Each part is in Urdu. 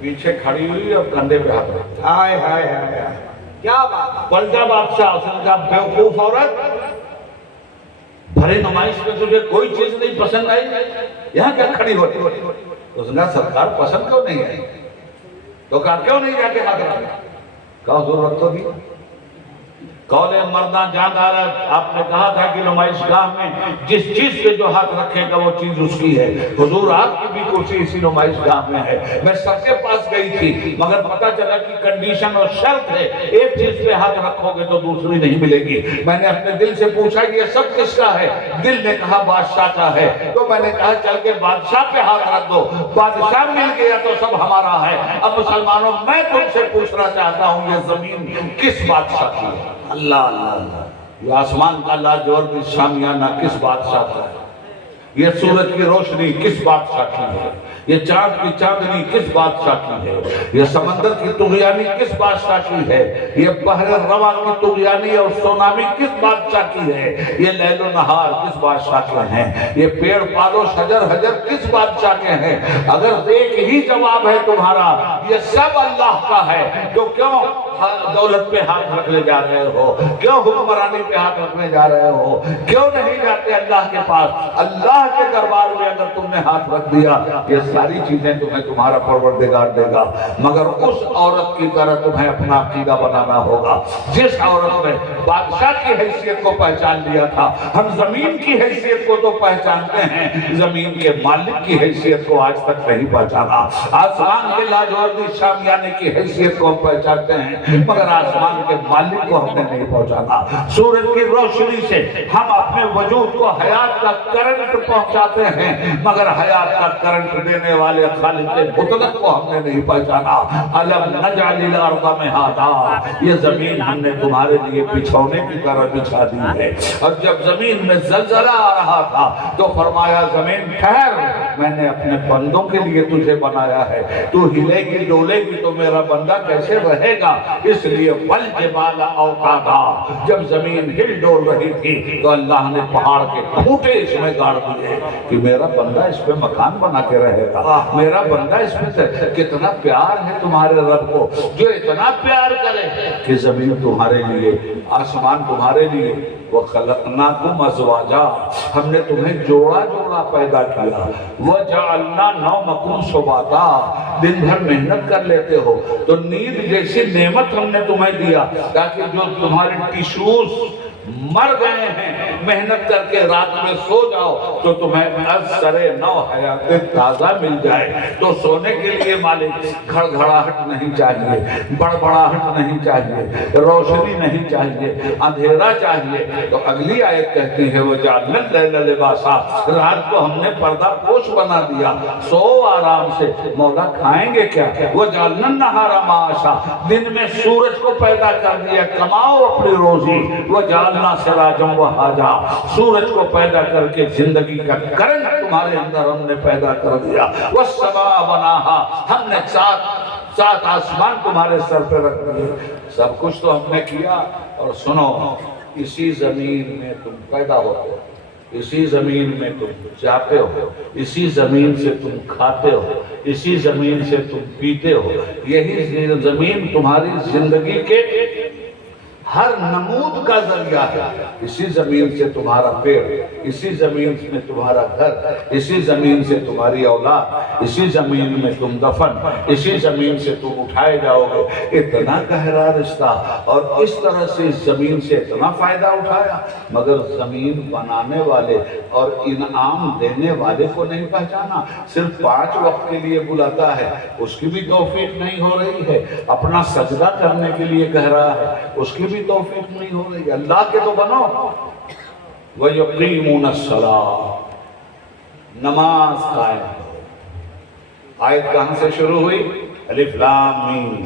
پیچھے کھڑی ہوئی اور کندھے پہ ہاتھ رکھتے. ہائے ہائے ہائے کیا بات. پلٹا بادشاہ اس نے کہا بیوقوف عورت، بھرے نمائش میں تجھے کوئی چیز نہیں پسند آئی، یہاں کیا کھڑی ہوتی؟ اس نے کہا سرکار پسند کیوں نہیں آئی؟ تو کہا کیوں نہیں جا کے ہاتھ رکھا؟ کہا حضور رکھ تو دیا. قول مردہ جان عورت، آپ نے کہا تھا کہ نمائش گاہ میں جس چیز پہ جو ہاتھ رکھے گا وہ چیز اس کی ہے. حضور آپ کی بھی کرسی اسی نمائش گاہ میں ہے. میں سب کے پاس گئی تھی مگر پتہ چلا کہ کنڈیشن اور شرط ہے، ایک چیز پہ ہاتھ رکھو گے تو دوسری نہیں ملے گی. میں نے اپنے دل سے پوچھا یہ سب کس کا ہے؟ دل نے کہا بادشاہ کا ہے. تو میں نے کہا چل کے بادشاہ پہ ہاتھ رکھ دو، بادشاہ مل گیا تو سب ہمارا ہے. اب مسلمانوں میں تم سے پوچھنا چاہتا ہوں یہ زمین کس بادشاہ کی ہے؟ اللہ اللہ اللہ. یہ آسمان کا لاجورد شامیانہ کس بادشاہ کا ہے؟ یہ سورج کی روشنی کس بادشاہ کی ہے؟ یہ چاند کی چاندنی کس بادشاہ کی ہے؟ یہ سمندر کی طغیانی کس بادشاہ کی ہے؟ یہ بحر رواں کی طغیانی اور سونامی کس بادشاہ کی ہے؟ یہ لیل و نہار کس بادشاہ کے ہیں؟ یہ پیڑ پالو شجر حجر کس بادشاہ کے ہیں؟ اگر ایک ہی جواب ہے تمہارا یہ سب اللہ کا ہے، تو کیوں دولت پہ ہاتھ رکھنے جا رہے ہو؟ کیوں حکمرانی پہ ہاتھ رکھنے جا رہے ہو؟ کیوں نہیں جاتے اللہ کے پاس؟ اللہ کے دربار میں اگر تم نے ہاتھ رکھ دیا یہ ساری چیزیں تمہیں تمہارا پروردگار دے گا. مگر اس عورت کی طرح تمہیں اپنا عقیدہ بنانا ہوگا جس عورت نے بادشاہ کی حیثیت کو پہچان لیا تھا. ہم زمین کی حیثیت کو تو پہچانتے ہیں، زمین کے مالک کی حیثیت کو آج تک نہیں پہچانا. آسمان کے لاجوردی شامیانے کی حیثیت کو ہم پہچانتے ہیں مگر آسمان کے مالک کو ہم نے نہیں پہنچانا. سورج کی روشنی سے ہم اپنے وجود کو حیات کا کرنٹ پہنچاتے ہیں مگر حیات کا کرنٹ دینے والے خالق مطلق کو ہم نے نہیں پہچانا. الم نجعل الارض مہادا، یہ زمین ہم نے تمہارے لیے بچھونے کی طرح بچھا دی ہے. اور جب زمین میں زلزلہ آ رہا تھا تو فرمایا زمین ٹھہر، میں نے اپنے بندوں کے لیے تجھے بنایا ہے. تو ہلے گی ڈولے گی تو میرا بندہ کیسے رہے گا؟ اس لیے والجبال اوتادا، جب زمین ہل ڈول رہی تھی تو اللہ نے پہاڑ کے ٹوٹے اس میں گاڑ دیے کہ میرا بندہ اس پہ مکان بنا کے رہے گا. میرا بندہ اس میں سے کتنا پیار ہے تمہارے رب کو جو اتنا پیار کرے کہ زمین تمہارے لیے، آسمان تمہارے لیے. وَخَلَقْنَاكُمْ أَزْوَاجًا، ہم نے تمہیں جوڑا جوڑا پیدا کیا. وَجَعَلْنَا نَوْمَكُمْ سُبَاتًا، دن بھر محنت کر لیتے ہو تو نیند جیسی نعمت ہم نے تمہیں دیا تاکہ جو تمہارے ٹیشوز مر گئے ہیں محنت کر کے رات میں سو جاؤ تو تمہیں از سر نو حیات تازہ مل جائے. تو سونے کے لیے مالک گھڑ گھڑاہٹ نہیں چاہیے، بڑبڑاہٹ نہیں چاہیے، روشنی نہیں چاہیے، اندھیرا چاہیے. تو اگلی آیت کہتی ہے وَجَعَلْنَا اللَّيْلَ لِبَاسًا، رات کو ہم نے پردہ پوش بنا دیا، سو آرام سے. مولا کھائیں گے کیا؟ وَجَعَلْنَا النَّهَارَ مَعَاشًا، دن میں سورج کو پیدا کر دیا، کماؤ اپنی روزی. وَجَعَلْنَا سِرَاجًا وَهَاجًا، سورج کو پیدا کر کے زندگی کا کرنٹ تمہارے اندر ہم نے پیدا کر دیا. وَالسَّمَاءَ بَنَاهَا، ہم نے سات آسمان تمہارے سر پہ رکھ دیے. سب کچھ تو ہم نے کیا. اور سنو، اسی زمین میں تم پیدا ہوتے ہو، اسی زمین میں تم جاتے ہو، اسی زمین سے تم کھاتے ہو، اسی زمین سے تم پیتے ہو. یہی زمین تمہاری زندگی کے ہر نمود کا ذریعہ ہے. اسی زمین سے تمہارا پیڑ، اسی زمین میں تمہارا گھر، اسی زمین سے تمہاری اولاد، اسی زمین میں تم دفن، اسی زمین سے تم اٹھائے جاؤ گے. اتنا گہرا رشتہ، اور اس طرح سے اس زمین سے اتنا فائدہ اٹھایا مگر زمین بنانے والے اور انعام دینے والے کو نہیں پہچانا. صرف 5 وقت کے لیے بلاتا ہے، اس کی بھی توفیق نہیں ہو رہی ہے. اپنا سجدہ کرنے کے لیے کہہ رہا ہے، اس کی بھی توفیق نہیں ہو رہی ہے. اللہ کے تو بنو. وَيُقِيمُونَ الصَّلَاةَ، نماز قائم کرو. آیت کہاں سے شروع ہوئی؟ الف لام میم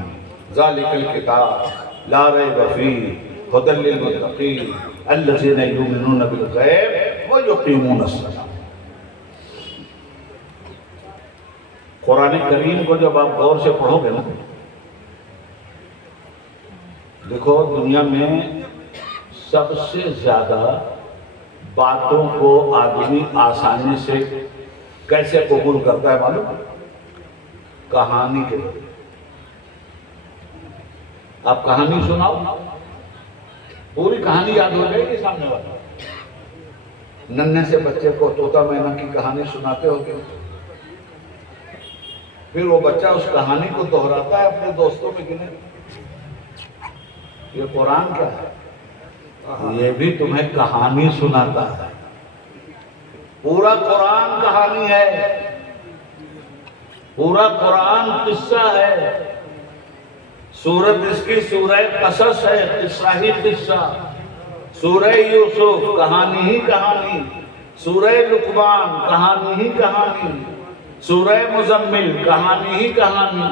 ذالک الکتاب لا ریب فیہ ھدی للمتقین الذین یؤمنون بالغیب ویقیمون الصلاۃ. قرآن کریم کو جب آپ غور سے پڑھو گے نا، دیکھو دنیا میں سب سے زیادہ باتوں کو آدمی آسانی سے کیسے قبول کرتا ہے معلوم؟ کہانی کے لیے. آپ کہانی سناؤ، پوری کہانی یاد ہو جائے گی سامنے والا. ننھے سے بچے کو طوطا مینا کی کہانی سناتے ہو گے، پھر وہ بچہ اس کہانی کو دہراتا ہے اپنے دوستوں میں گنے. یہ قرآن کیا ہے؟ یہ بھی تمہیں کہانی سناتا ہے. پورا قرآن کہانی ہے، پورا قرآن قصہ ہے. سورت اس کی سورہ قصص ہے، قصہ ہی قصہ. سورہ یوسف کہانی ہی کہانی، سورہ لقمان کہانی ہی کہانی، سورہ مزمل کہانی ہی کہانی،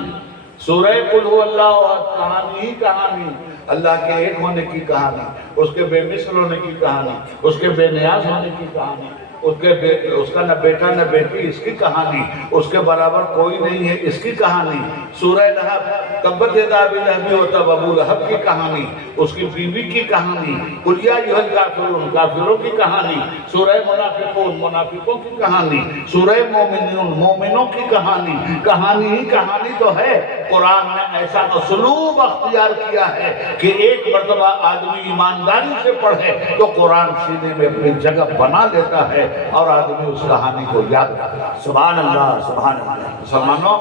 سورہ قل هو اللہ احد کہانی ہی کہانی. اللہ کے ایک ہونے کی کہانی، اس کے بے مثل ہونے کی کہانی، اس کے بے نیاز ہونے کی کہانی، اس کا نہ بیٹا نہ بیٹی اس کی کہانی، اس کے برابر کوئی نہیں ہے اس کی کہانی. سورہ لہب تبت یدا ابی لہب وتب، ابو لہب کی کہانی، اس کی بیوی کی کہانی. قل یا ایھا الکافرون کافروں کی کہانی. سورہ منافقون منافقوں کی کہانی. سورہ مومنون مومنوں کی کہانی. کہانی ہی کہانی تو ہے. قرآن نے ایسا اسلوب اختیار کیا ہے کہ ایک مرتبہ آدمی ایمانداری سے پڑھے تو قرآن سینے میں اپنی جگہ بنا لیتا ہے اور آدمی اس کہانی کو یاد رکھتا ہے. سبحان اللہ سبحان اللہ. مسلمانوں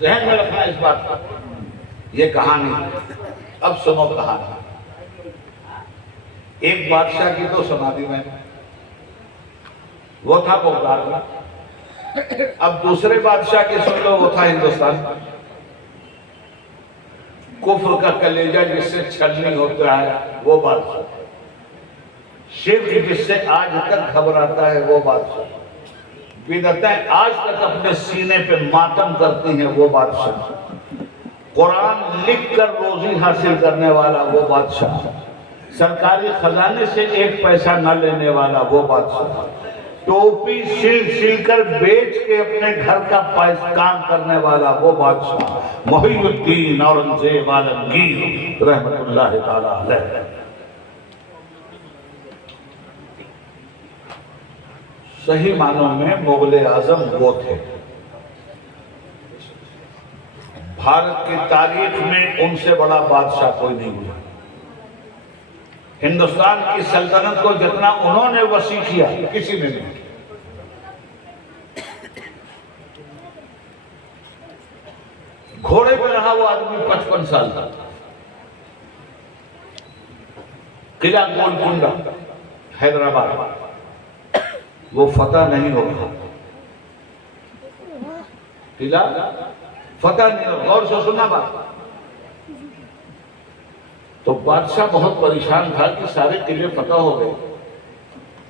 ذہن میں رکھنا اس بات کا. یہ کہانی اب سنو کہانی. ایک بادشاہ کی تو سنا دی میں نے، وہ تھا بغداد. اب دوسرے بادشاہ کی سن لو، وہ تھا ہندوستان. کفر کا کلیجہ جس سے چھلنی ہوتا ہے وہ بادشاہ. شرک جس سے آج تک گھبراتا ہے وہ بادشاہ. بدعتیں آج تک اپنے سینے پہ ماتم کرتی ہیں وہ بادشاہ. قرآن لکھ کر روزی حاصل کرنے والا وہ بادشاہ. سرکاری خزانے سے ایک پیسہ نہ لینے والا وہ بادشاہ. ٹوپی سل کر بیچ کے اپنے گھر کا کام کرنے والا وہ بادشاہ. محی الدین اورنگزیب عالمگیر رحمت اللہ تعالی علیہ. صحیح معنوں میں مغل اعظم وہ تھے. بھارت کی تاریخ میں ان سے بڑا بادشاہ کوئی نہیں ہوا. ہندوستان کی سلطنت کو جتنا انہوں نے وسیع کیا کسی نے نہیں. گھوڑے پہ رہا وہ آدمی 55 سال تک. قلعہ گولکنڈہ حیدرآباد وہ فتح نہیں ہوگا. قلعہ فتح نہیں ہوگا. غور سے سننا بات. تو بادشاہ بہت پریشان تھا کہ سارے قلعے فتح ہو گئے،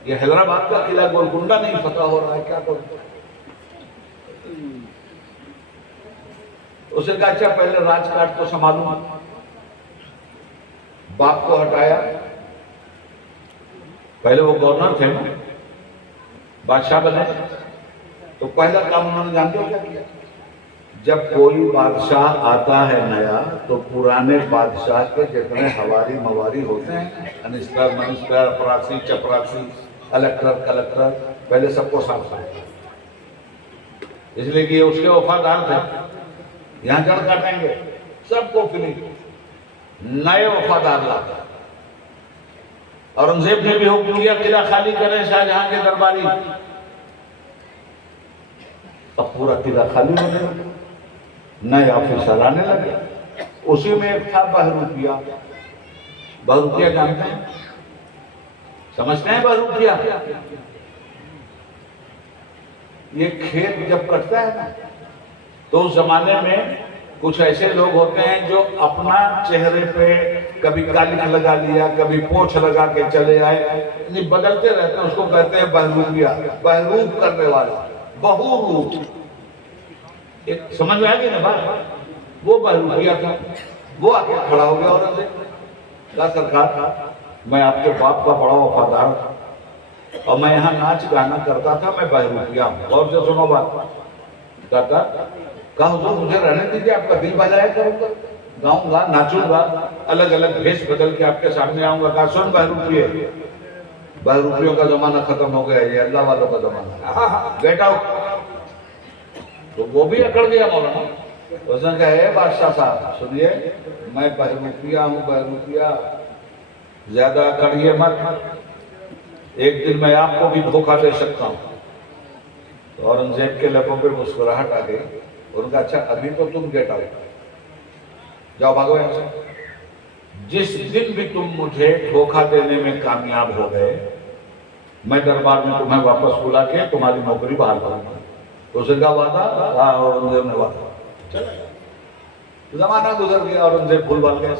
یہ حیدرآباد کا قلعہ گولکنڈہ نہیں فتح ہو رہا ہے، کیا کروں؟ اسے کہا اچھا پہلے راج کاٹ تو سنبھالوں. باپ کو ہٹایا. پہلے وہ گورنر تھے نا، بادشاہ بنے. تو پہلا کام انہوں نے جانتے ہو کیا کیا؟ جب کوئی بادشاہ آتا ہے نیا تو پرانے بادشاہ کے جتنے حواری مواری ہوتے ہیں، منسٹر اپراسی چپراسی کلکٹر پہلے سب کو صاف کرتا. اس لیے کہ یہ اس کے وفادار تھے. یہاں جڑ کاٹیں گے سب کو فری. نئے وفادار لاتا. اورنگزیب نے بھی حکم کیا قلعہ خالی کریں شاہجہاں کے درباری. اب پورا قلعہ خالی ہونے لگا، نئے آفیسر آنے لگے. اسی میں ایک تھا بہروپیہ. بہروپیہ جانتے ہیں؟ سمجھتے ہیں بہروپیہ؟ یہ کھیت جب کٹتا ہے نا تو اس زمانے میں کچھ ایسے لوگ ہوتے ہیں جو اپنا چہرے پہ کبھی کالک لگا لیا، کبھی پوچھ لگا کے چلے آئے، بدلتے رہتے ہیں. اس کو کہتے ہیں بہروپیہ. بہروپ کرنے والا، بہوروپ. سمجھ میں آ گئی نا بات؟ وہ بہروپیہ تھا. وہ آ کے کھڑا ہو گیا عورت کہا سرکار میں آپ کے باپ کا بڑا وفادار تھا اور میں یہاں ناچ گانا کرتا تھا، میں بہروپیہ ہوں. اور سے سنو بات. کہا حضور مجھے رہنے دیجیے، آپ کا دل بجایا کروں گا، گاؤں گا ناچوں گا، الگ الگ بھیش بدل کے آپ کے سامنے آؤں گا. کہا سن بہروپیہ، بہروپیوں کا زمانہ ختم ہو گیا، یہ اللہ والوں کا زمانہ ہے. بیٹا تو وہ بھی اکڑ گیا مولانا. اس نے کہا اے بادشاہ صاحب سنیے، میں بہروپیہ ہوں، بہروپیہ، زیادہ اکڑیے مت، ایک دن میں آپ کو بھی دھوکہ دے سکتا ہوں. تو اورنگزیب کے لبوں پہ مسکراہٹ آ گئی. ان کا اچھا ابھی تو تم گیٹ آؤٹ، جاؤ بھاگو یہاں سے. جس دن بھی تم مجھے دھوکہ دینے میں کامیاب ہو گئے، میں دربار میں تمہیں واپس بلا کے تمہاری نوکری بحال کروں گا. تو اس کا وعدہ، کہا اورنگزیب نے وعدہ. زمانہ گزر گیا، اورنگزیب بھول بھال گیا.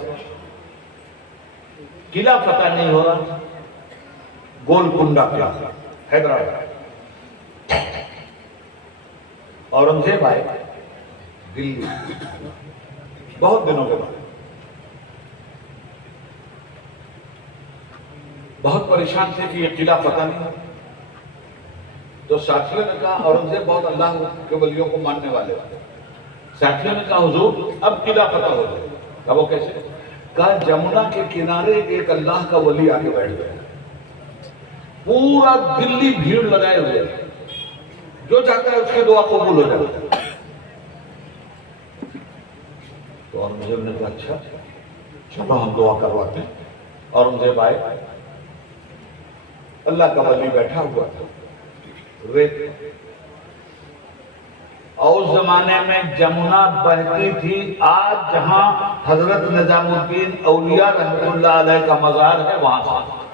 قلعہ فتح نہیں ہو رہا، گولکنڈہ قلعہ حیدرآباد. اورنگزیب آئے دلی بہت دنوں کے بعد، بہت پریشان تھے کہ یہ قلعہ فتح نہیں ہو. تو ساتھیوں نے کہا، اورنگزیب بہت اللہ کے ولیوں کو ماننے والے تھے. ساتھیوں نے کہا حضور اب قلعہ فتح ہو جائے. کہا وہ کیسے؟ کہا جمنا کے کنارے ایک اللہ کا ولی آ کے بیٹھ گیا، پورا دلی بھیڑ لگائے ہوئے، جو چاہتا ہے اس کی دعا قبول ہو جاتا ہے. تو اورنگزیب نے کہا اچھا چلو ہم دعا کرواتے ہیں. اورنگزیب آئے، اللہ کا ولی بیٹھا ہوا تھا ریت. اور اس زمانے میں جمنا بہتی تھی. آج جہاں حضرت نظام الدین اولیاء رحمۃ اللہ علیہ کا مزار ہے وہاں سے.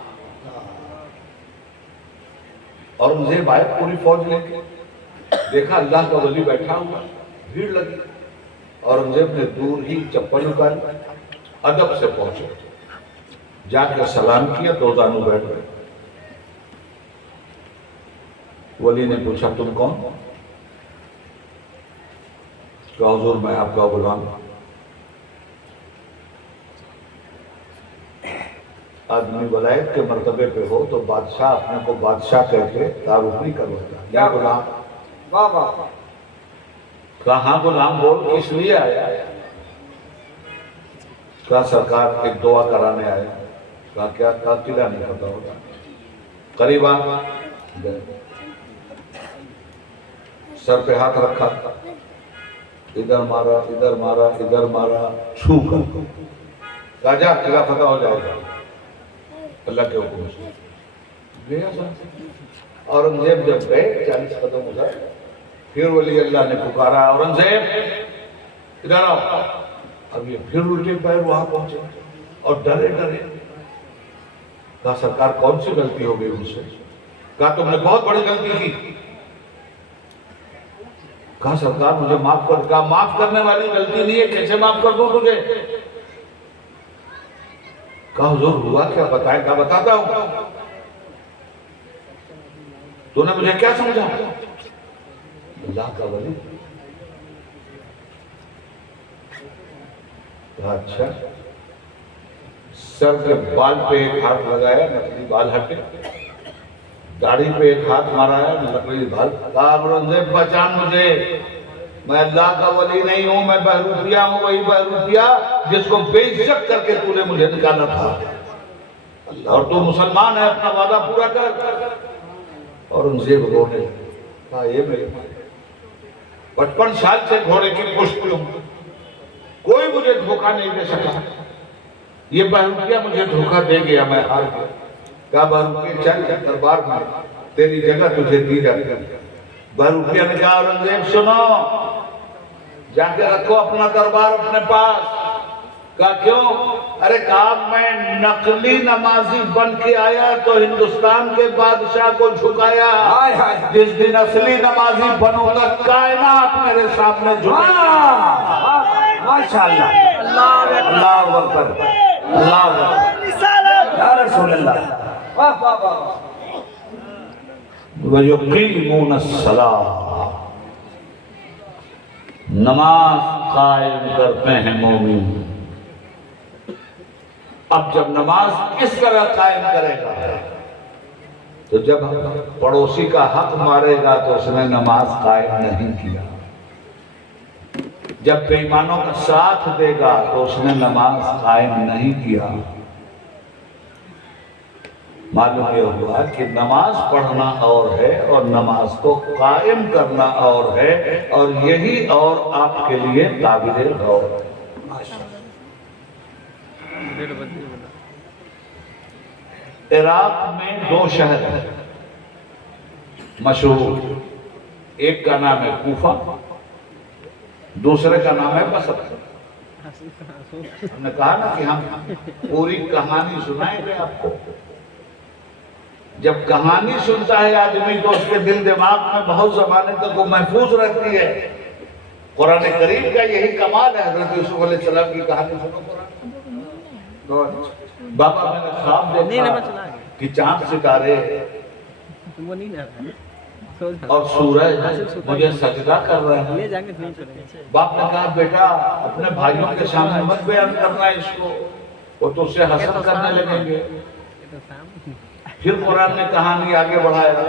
اورنگزیب آئے پوری فوج لے کے، دیکھا اللہ کا ولی بیٹھا ہوا، بھیڑ لگی. اورنگزیب نے دور ہی چپل اتاری، ادب سے پہنچے، جا کے سلام کیا، دو زانو بیٹھ گئے. ولی نے پوچھا تم کون؟ کہ حضور میں آپ کا غلام ہوں. آدمی ولایت کے مرتبے پہ ہو تو بادشاہ اپنے کو بادشاہ کہہ کے تعارف نہیں کرواتا. کیا غلام؟ واہ واہ. کہاں غلام بول کس لیے آیا؟ کہا سرکار ایک دعا کرانے آئے. کہا کیا؟ کہا قلعہ نہیں پتا ہوگا. قریب آ گئے، سر پہ ہاتھ رکھا، ادھر مارا ادھر مارا ادھر مارا، چھو کر کہا جا قلعہ فتح ہو جائے گا اللہ کے حکم سے. گیا سر. اورنگزیب جب گئے 40 قدم ادھر، پھر ولی اللہ نے پکارا اورنگزیب ادھر آؤ. اب یہ پھر الٹے پیر وہاں پہنچے اور ڈرے ڈرے. کہا سرکار کون سی غلطی ہو گئی ان سے؟ کہا تم نے بہت بڑی غلطی کی. کہا سرکار مجھے معاف کر. کہا معاف کرنے والی غلطی نہیں ہے، کیسے معاف کر دوں تجھے؟ کہا حضور ہوا کیا بتائے؟ کہا بتاتا ہوں. تو نے مجھے کیا سمجھا؟ اللہ کا ولی. کہا اچھا. سر کے بال پہ ایک ہاتھ لگایا، نقلی بال ہٹے. داڑھی پہ ایک ہاتھ مارا ہے، نقلی بال. کہا اورنگزیب پہچان مجھے، میں اللہ کا ولی نہیں ہوں، میں بہروپیہ ہوں، وہی بہروپیہ جس کو بے عزت کر کے تو نے مجھے نکالا تھا. اور تو مسلمان ہے، اپنا وعدہ پورا کر. اورنگزیب رونے لگا. کہا یہ میرے 55 سال سے گھوڑے کی پشت پہ ہوں، کوئی مجھے دھوکہ نہیں دے سکا. یہ بہروپیہ مجھے دھوکہ دے گیا، میں ہار گیا. کہا بہروپیہ چل دربار میں، تیری جگہ تجھے دی جاتی ہے. بہروپیہ نے کہا اورنگزیب سنو، جا کے رکھو اپنا دربار اپنے پاس. کہا کیوں؟ ارے کہا میں نقلی نمازی بن کے آیا تو ہندوستان کے بادشاہ کو جھکایا، جس دن اصلی نمازی بنوں گا کائنات میرے سامنے جھکے. ماشاءاللہ. اللہ اکبر، اللہ اکبر، یا رسول اللہ. واہ واہ واہ. وَيُقِيمُونَ الصَّلَاةَ، نماز قائم کرتے ہیں مومن. اب جب نماز اس طرح قائم کرے گا تو جب پڑوسی کا حق مارے گا تو اس نے نماز قائم نہیں کیا. جب بے ایمانوں کا ساتھ دے گا تو اس نے نماز قائم نہیں کیا. معلوم یہ ہوا کہ نماز پڑھنا اور ہے اور نماز کو قائم کرنا اور ہے، اور یہی اور آپ کے لیے قابل غور ہے۔ عراق میں 2 شہر ہیں مشہور، ایک کا نام ہے کوفہ، دوسرے کا نام ہے بصرہ۔ ہم نے کہا نا کہ ہم پوری کہانی سنائیں گے آپ کو۔ جب کہانی سنتا ہے آدمی تو اس کے دل دماغ میں بہت زمانے تک وہ محفوظ رہتی ہے۔ قرآن کریم کا یہی کمال ہے۔ حضرت یوسف علیہ السلام کی کہانی سنو قرآن۔ بابا میں نے خواب دیکھا کہ چاند ستارے اور سورج مجھے سجدہ کر رہے ہیں۔ باپ نے کہا بیٹا اپنے بھائیوں کے سامنے مت بیان کرنا ہے اس کو، وہ تو اس سے حسد کرنے لگیں گے۔ پھر قرآن نے کہانی آگے بڑھایا۔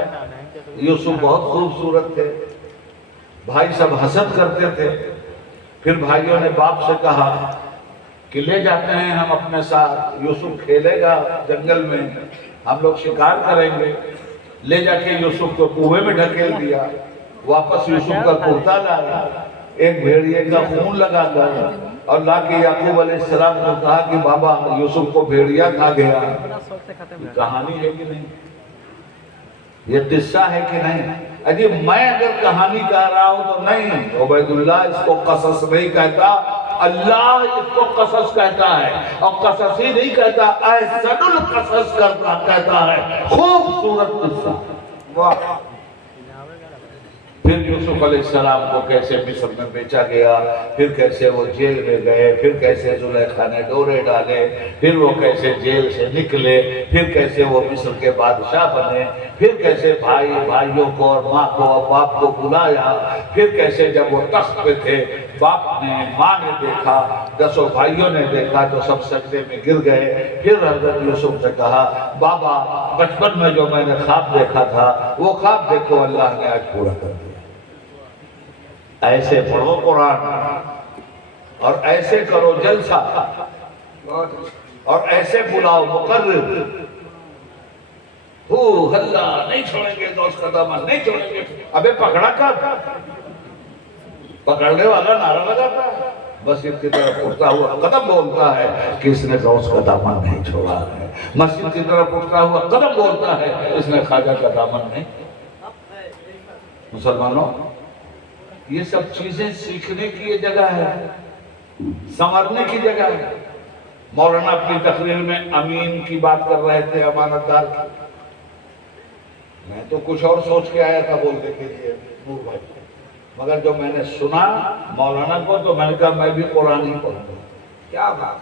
یوسف بہت خوبصورت تھے، بھائی سب حسد کرتے تھے۔ پھر بھائیوں نے باپ سے کہا کہ لے جاتے ہیں ہم اپنے ساتھ، یوسف کھیلے گا جنگل میں، ہم لوگ شکار کریں گے۔ لے جا کے یوسف کو کنویں میں ڈھکیل دیا، واپس یوسف کا کرتا لایا، ایک بھیڑیے کا خون لگا دیا اور لا کے یعقوب علیہ السلام کو کہا کہ بابا یوسف کو بھیڑیا کھا گیا۔ یہ کہانی ہے کہ نہیں؟ یہ قصہ ہے کہ نہیں؟ اجی میں اگر کہانی کہہ رہا ہوں تو نہیں، عبید اللہ اس کو قصص نہیں کہتا، اللہ اس کو قصص کہتا ہے، اور قصص ہی نہیں کہتا، احسن القصص کہتا ہے، خوبصورت قصہ۔ واہ! پھر یوسف علیہ السلام کو کیسے مصر میں بیچا گیا، پھر کیسے وہ جیل میں گئے، پھر کیسے زلیخا نے ڈورے ڈالے، پھر وہ کیسے جیل سے نکلے، پھر کیسے وہ مصر کے بادشاہ بنے، پھر کیسے بھائیوں کو اور ماں کو اور باپ کو بلایا، پھر کیسے جب وہ تخت پہ تھے باپ نے ماں نے دیکھا، 10 بھائیوں نے دیکھا تو سب سجدے میں گر گئے۔ پھر حضرت یوسف سے کہا بابا بچپن میں جو میں نے خواب دیکھا تھا وہ خواب دیکھو اللہ نے آج پورا کر دیا۔ ایسے پڑھو قرآن اور ایسے کرو جلسہ اور ایسے بلاؤ مقرر۔ اللہ نہیں چھوڑیں گے دوست کا دامن، نہیں چھوڑیں گے۔ ابے پکڑا کب؟ پکڑنے والا نعرہ لگاتا ہے، مسجد کی طرف اٹھتا ہوا قدم بولتا ہے کہ اس نے غوث کا دامن نہیں چھوڑا ہے، مسجد کی طرف اٹھتا ہوا قدم بولتا ہے اس نے خواجہ کا دامن نہیں۔ مسلمانوں یہ سب چیزیں سیکھنے کی یہ جگہ ہے، سنورنے کی جگہ ہے۔ مولانا اپنی تقریر میں امین کی بات کر رہے تھے، امانت دار کی۔ میں تو کچھ اور سوچ کے آیا تھا بولنے کے لیے نور بھائی، مگر جو میں نے سنا مولانا کو تو میں نے کہا میں بھی قرآن ہی پڑھوں گا۔ کیا بات!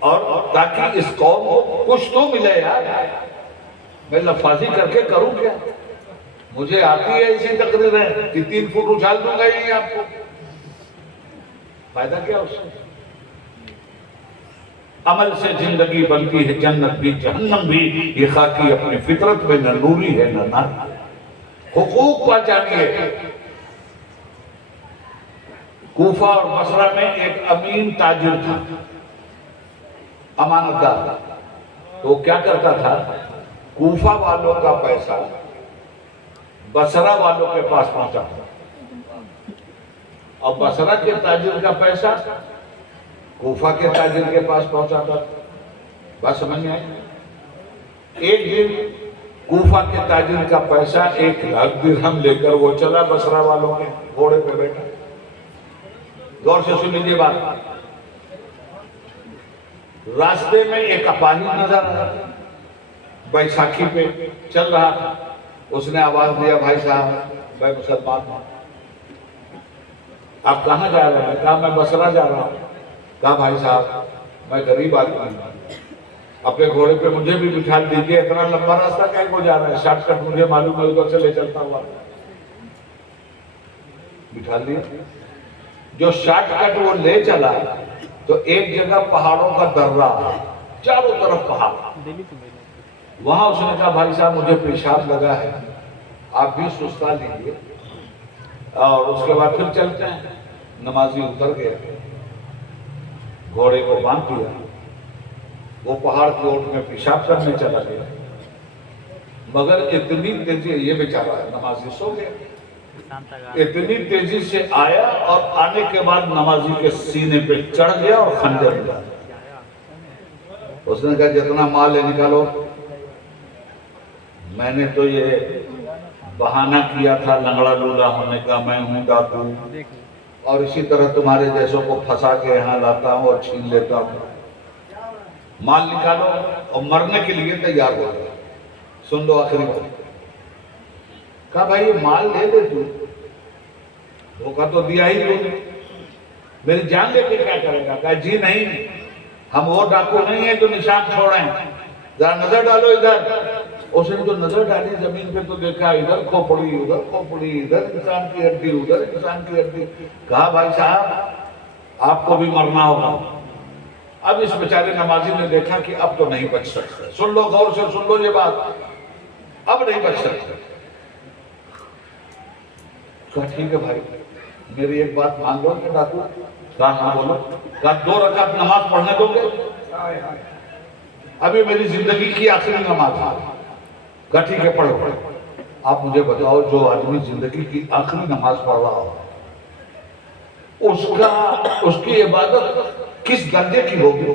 اور تاکہ اس قوم کو کچھ تو ملے یار، میں لفاظی کر کے کروں کیا؟ مجھے آتی ہے اسی تقریریں کہ 3 فٹ اچھال دوں گا ہی نہیں آپ کو، فائدہ کیا اس سے؟ عمل سے زندگی بنتی ہے جنت بھی جہنم بھی، یہ خاکی اپنی فطرت میں نہ نوری ہے نہ ناری۔ حقوق پہچانیے۔ کوفہ اور بصرہ میں ایک امین تاجر تھا، امانت دار۔ تو وہ کیا کرتا تھا؟ کوفہ والوں کا پیسہ بصرہ والوں کے پاس پہنچاتا، اور بصرہ کے تاجر کا پیسہ کوفہ کے تاجر کے پاس پہنچاتا تھا۔ بات سمجھ میں آئی؟ ایک دن کوفہ کے تاجر کا پیسہ 1,00,000 درہم لے کر وہ چلا بصرہ والوں کے گھوڑے پہ بیٹھا۔ غور سے سن لیجیے بات۔ راستے میں ایک اپاہی نظر آیا، بیساکھی پہ چل رہا تھا۔ اس نے آواز دیا بھائی صاحب میں مسلمان ہوں، آپ کہاں جا رہے ہیں؟ کہا میں بصرہ جا رہا ہوں۔ کہا بھائی صاحب میں غریب آدمی ہوں، اپنے گھوڑے پہ مجھے بھی بٹھا دیجیے، اتنا لمبا راستہ کہیں کو جا رہا ہے، شارٹ کٹ مجھے معلوم ہے ادھر سے لے چلتا ہوا۔ بٹھا لیا۔ جو شارٹ کٹ وہ لے چلا تو ایک جگہ پہاڑوں کا درہ، چاروں طرف پہاڑ، وہاں اس نے کہا بھائی صاحب مجھے پیشاب لگا ہے، آپ بھی سستا لیجیے، اور اس کے بعد پھر چلتے ہیں۔ نمازی اتر گیا، گھوڑے کو باندھ دیا، وہ پہاڑ کی اوٹ میں پیشاب کرنے چلا گیا۔ مگر اتنی تیزی، یہ بیچارہ نمازی سو گیا، اتنی تیزی سے آیا اور آنے کے بعد نمازی کے سینے پہ چڑھ گیا اور خنجر ملا۔ اس نے کہا جتنا مال ہے نکالو، میں نے تو یہ بہانہ کیا تھا لنگڑا لولا ہونے کا، میں ہوں ڈاکو اور اسی طرح تمہارے جیسوں کو پھنسا کے یہاں لاتا ہوں اور چھین لیتا ہوں، مال نکالو، اور مرنے کے لیے تیار ہو گیا۔ سن لو آخری بات، کہا بھائی یہ مال لے لے تو، دھوکہ تو دیا ہی تو، میری جان لے کے کیا کرے گا؟ کہا جی نہیں، ہم وہ ڈاکو نہیں ہیں جو نشان چھوڑیں، ذرا نظر ڈالو ادھر۔ اس نے جو نظر ڈالی زمین پہ تو دیکھا ادھر کھوپڑی، ادھر کھوپڑی، ادھر انسان کی ہڈی، ادھر انسان کی ہڈی۔ کہا بھائی صاحب آپ کو بھی مرنا ہوگا۔ اب اس بیچارے نمازی نے دیکھا کہ اب تو نہیں بچ سکتا، سن لو غور سے سن لو یہ بات، اب نہیں بچ سکتا۔ کہا ٹھیک ہے بھائی میری ایک بات مان لو کہ ڈاکو؟ کہا ہاں بولو۔ کہا 2 رکعت نماز پڑھنے دو گے؟ ابھی میری زندگی کی آخری نماز ہے۔ کہا ٹھیک ہے پڑھو۔ آپ مجھے بتاؤ جو آدمی زندگی کی آخری نماز پڑھ رہا ہو اس کی عبادت کس درجے کی ہوگی؟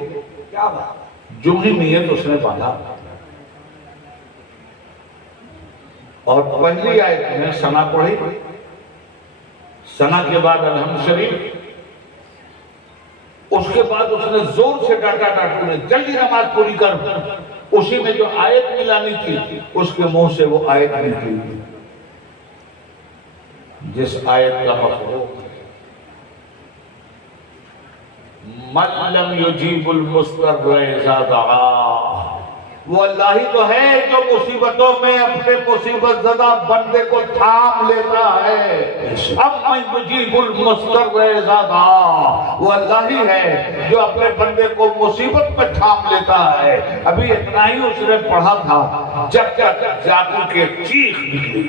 کیا بات؟ جو ہی نیت اس نے باندھا اور پہلی آیت میں ثنا پڑھی، ثنا کے بعد الحمد شریف، اس کے بعد اس نے زور سے ڈانٹا ڈاکو نے، جلدی نماز پوری کر۔ اسی میں جو آیت ملانی تھی اس کے منہ سے وہ آیت نکلی جس آیت کا مفہوم من لم یجیب المضطر اذا دعاہ، وہ اللہ ہی تو ہے جو مصیبتوں میں اپنے مصیبت زدہ بندے کو تھام لیتا ہے۔ اب من یجیب المضطر اذا دعاہ، وہ اللہ ہی ہے جو اپنے بندے کو مصیبت میں تھام لیتا ہے۔ ابھی اتنا ہی اس نے پڑھا تھا جب تک ڈاکو کے چیخ نکلی۔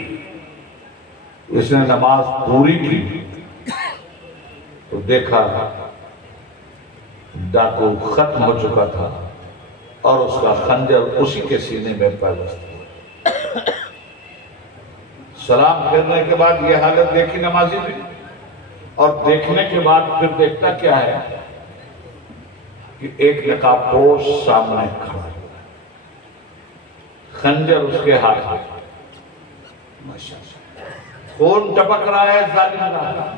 اس نے نماز پوری کی تو دیکھا ڈاکو ختم ہو چکا تھا اور اس کا خنجر اسی کے سینے میں پیوست تھا۔ سلام پھیرنے کے بعد یہ حالت دیکھی نمازی نے، اور دیکھنے کے بعد پھر دیکھتا کیا ہے کہ ایک نقاب پوش سامنے کھڑا ہے، خنجر اس کے ہاتھ میں، خون ٹپک رہا ہے ظالم کا۔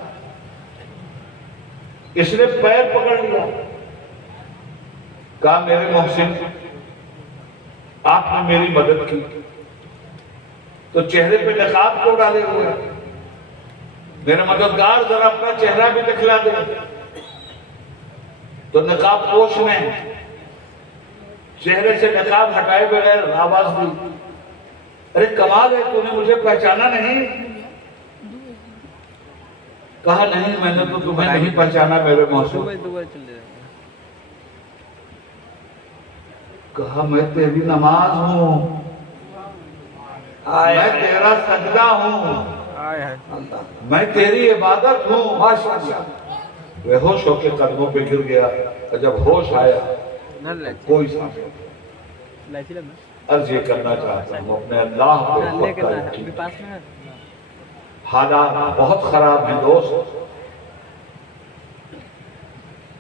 اس نے پیر پکڑ لیا، کہا میرے محسن آپ نے میری مدد کی تو چہرے پہ نقاب کیوں ڈالے ہوئے؟ میرے مددگار ذرا اپنا چہرہ بھی دکھلا دے۔ تو نقاب پوش نے چہرے سے نقاب ہٹائے بغیر آواز دی، ارے کمال ہے تو نے مجھے پہچانا نہیں؟ کہا نہیں میں نے تو تمہیں نہیں پہچانا میرے محسن۔ کہا میں تیری نماز ہوں، میں تیرا سجدہ ہوں، میں تیری عبادت ہوں۔ بے ہوش ہو کے قدموں پہ گر گیا، اور جب ہوش آیا کوئی ساتھ عرض یہ کرنا چاہتا ہوں اپنے اللہ کو پکا یقین۔ حالات بہت خراب ہیں دوست،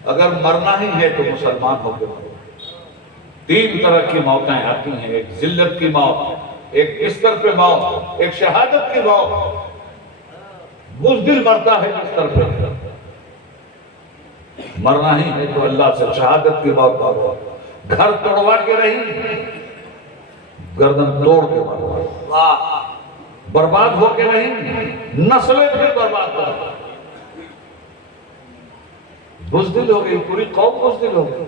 اگر مرنا ہی ہے تو مسلمان ہو کے مرو۔ 3 طرح کی موتیں آتی ہیں، ایک ذلت کی موت، ایک بستر پہ موت، ایک شہادت کی موت۔ بزدل مرتا ہے بستر پہ، مرنا ہی ہے تو اللہ سے شہادت کی موت مانگو۔ گھر توڑوا کے رہی، گردن توڑ کے مارو۔ برباد ہو کے رہی، نسلیں پھر برباد کر۔ بزدل ہو گئی، پوری قوم بزدل ہو گئی،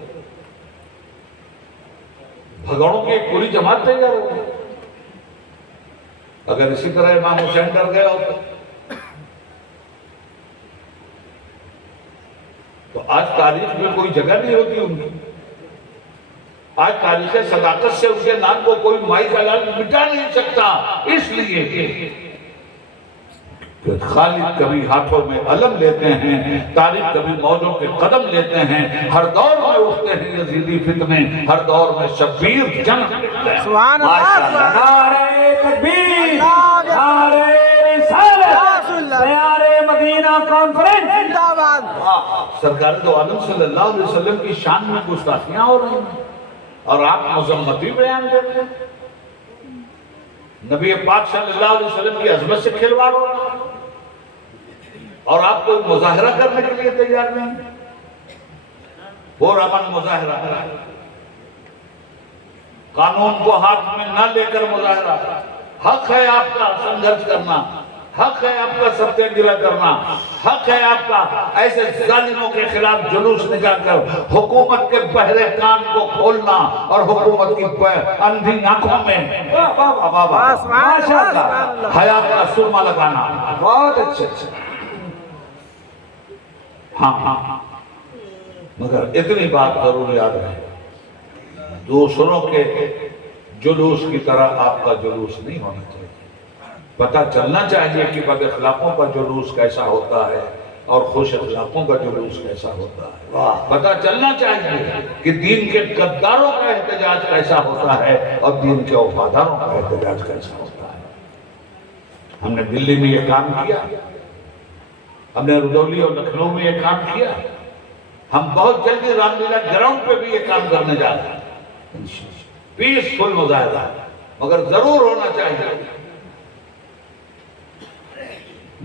بھگوڑوں کی ایک پوری جماعت تیار ہو گئی۔ اگر اسی طرح امام حسین ڈر گئے ہوتے تو آج تاریخ میں کوئی جگہ نہیں ہوتی ان کی۔ آج تاریخ صداقت سے اس کے نام کو کوئی مائی کا لال مٹا نہیں سکتا، اس لیے کہ خالد کبھی ہاتھوں میں علم لیتے ہیں، طارق کبھی موجوں کے قدم لیتے ہیں، ہر دور میں اٹھتے ہیں یزیدی فتنے، ہر دور میں شبیر جنگ لیتے ہیں۔ سبحان اللہ نعرہ تکبیر، اللہ نعرہ رسالت، نعرہ مدینہ کانفرنس۔ زندہ باد۔ سرکار دو عالم صلی اللہ علیہ وسلم کی شان میں گستاخیاں ہو رہی ہیں اور آپ مذمتی بیان دیتے ہیں۔ نبی پاک صلی اللہ علیہ وسلم کی عظمت سے کھلواڑ ہو رہا ہے اور آپ کو مظاہرہ کرنے کے لیے تیار نہیں۔ وہ رمن مظاہرہ، قانون کو ہاتھ میں نہ لے کر مظاہرہ۔ حق ہے آپ کا سنگھرش کرنا، حق ہے آپ کا ستیہ گرہ کرنا، حق ہے آپ کا ایسے ظالموں کے خلاف جلوس نکال کر حکومت کے بہرے کان کو کھولنا اور حکومت کی اندھی آنکھوں میں حیات کا سرما لگانا۔ بہت اچھا۔ ہاں مگر اتنی بات ضرور یاد رہے، دوسروں کے جلوس کی طرح آپ کا جلوس نہیں ہونا چاہیے۔ پتہ چلنا چاہیے کہ بد اخلاقوں کا جلوس کیسا ہوتا ہے اور خوش اخلاقوں کا جلوس کیسا ہوتا ہے۔ پتہ چلنا چاہیے کہ دین کے غداروں کا احتجاج کیسا ہوتا ہے اور دین کے وفاداروں کا احتجاج کیسا ہوتا ہے۔ ہم نے دلی میں یہ کام کیا، ہم نے رجولی اور لکھنؤ میں یہ کام کیا، ہم بہت جلدی رام لیلا گراؤنڈ پہ بھی یہ کام کرنے جا رہے ہیں۔ پیسفل مظاہرہ، مگر ضرور ہونا چاہیے۔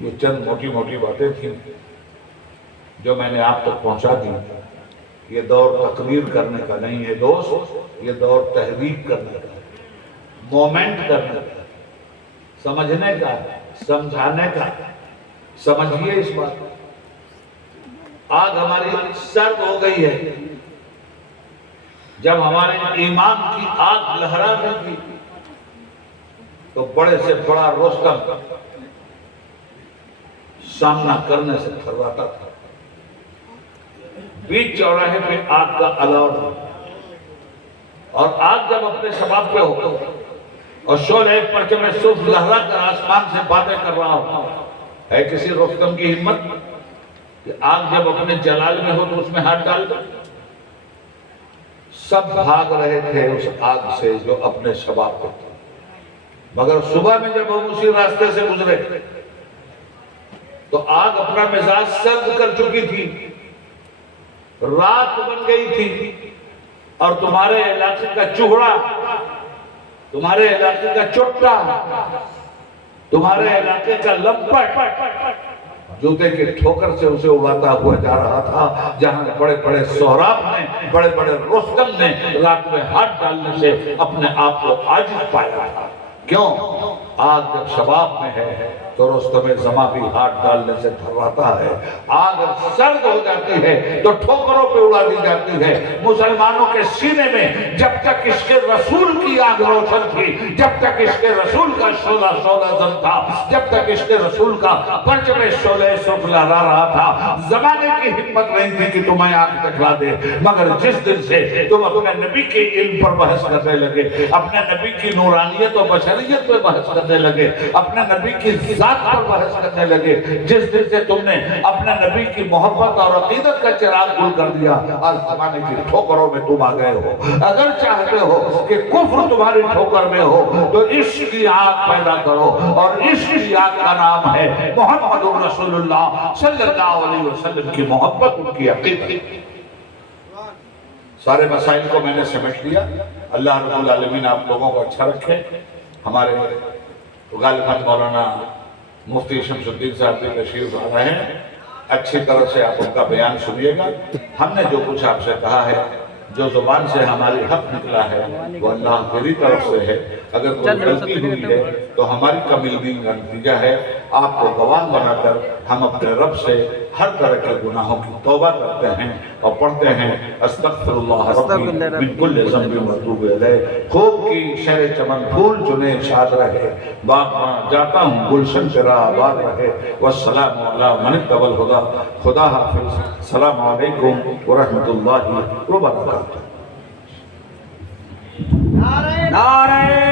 یہ چند موٹی موٹی باتیں تھیں جو میں نے آپ تک پہنچا دی۔ یہ دور تقریر کرنے کا نہیں ہے دوست، یہ دور تحریک کرنے کا، مومنٹ کرنے کا، سمجھنے کا، سمجھانے کا۔ سمجھیے اس بات کو، آگ ہماری سرد ہو گئی ہے۔ جب ہمارے ایمان کی آگ لہرا رہی تھی تو بڑے سے بڑا رستم سامنا کرنے سے تھرواتا تھا۔ بیچ چوراہے پہ آگ کا الاؤ تھا اور آگ جب اپنے شباب پہ ہو اور شعلہ پرچم صبح لہرا کر آسمان سے باتیں کر رہا ہو، ہے کسی رستم کی ہمت کہ آگ جب اپنے جلال میں ہو تو اس میں ہاتھ ڈال دو؟ سب بھاگ رہے تھے اس آگ سے جو اپنے شباب پہ تھی، مگر صبح میں جب ہم اسی راستے سے گزرے تو آگ اپنا مزاج سرد کر چکی تھی، رات بن گئی تھی اور تمہارے علاقے کا چوہڑا، تمہارے علاقے کا چٹا، تمہارے علاقے کا لمپٹ جوتے کے ٹھوکر سے اسے اڑاتا ہوا جا رہا تھا، جہاں بڑے بڑے سہراب نے، بڑے بڑے رستم نے رات میں ہاتھ ڈالنے سے اپنے آپ کو عاجز پایا تھا۔ کیوں؟ آگ جب شباب میں ہے تو رستم زماں بھی ہاتھ ڈالنے سے تھرواتا ہے۔ آگ جب سرد ہو جاتی ہے تو ٹھوکروں پہ اڑا دی جاتی ہے۔ مسلمانوں کے سینے میں جب تک عشق رسول کی آگ روشن تھی، جب تک عشق رسول کا شعلہ زن تھا، جب تک عشق رسول کا پرچم شعلہ سرخ لہرا رہا تھا، زمانے کی ہمت نہیں تھی کہ تمہیں آگ دکھلا دے۔ مگر جس دن سے تم اپنے نبی کے علم پر بحث کرنے لگے، اپنے نبی کی نورانیت و بشریت پر بحث کرنے لگے، اپنے نبی کی ذات پر بحث کرنے لگے، جس دن سے تم نے اپنے نبی کی محبت اور عقیدت کا چراغ گل کر دیا، آج زمانے کی ٹھوکروں میں تم آ گئے ہو۔ اگر چاہتے ہو کہ کفر تمہاری ٹھوکر میں ہو تو عشق کی آگ پیدا کرو، اور عشق کی آگ کا نام ہے محمد رسول اللہ صلی اللہ علیہ وسلم کی محبت، ان کی عقیدت۔ سارے مسائل کو میں نے سمجھ لیا۔ اللہ رب العالمین آپ لوگوں کو اچھا رکھے۔ ہمارے غالباً مولانا مفتی شمس الدین صاحب بھی تشریف آ رہے ہیں، اچھی طرح سے آپ ان کا بیان سنیے گا۔ ہم نے جو کچھ آپ سے کہا ہے، جو زبان سے ہماری حق نکلا ہے، وہ اللہ تیری طرف سے ہے۔ اگر کوئی غلطی ہوئی ہے تو ہماری کم علمی کا نتیجہ ہے۔ آپ کو گواہ بنا کر ہم اپنے رب سے ہر طرح کے گناہوں کی توبہ کرتے ہیں اور پڑھتے ہیں استغفر اللہ ربی من کل ذنب و اتوب الیہ۔ خوب کی شہر چمن پھول چنے شاد رہے، باغ جاتا ہوں گلشن تیرا آباد رہے۔ والسلام علی من اتبع الہدی۔ خدا حافظ۔ السلام علیکم ورحمۃ اللہ وبرکاتہ۔ نعرہ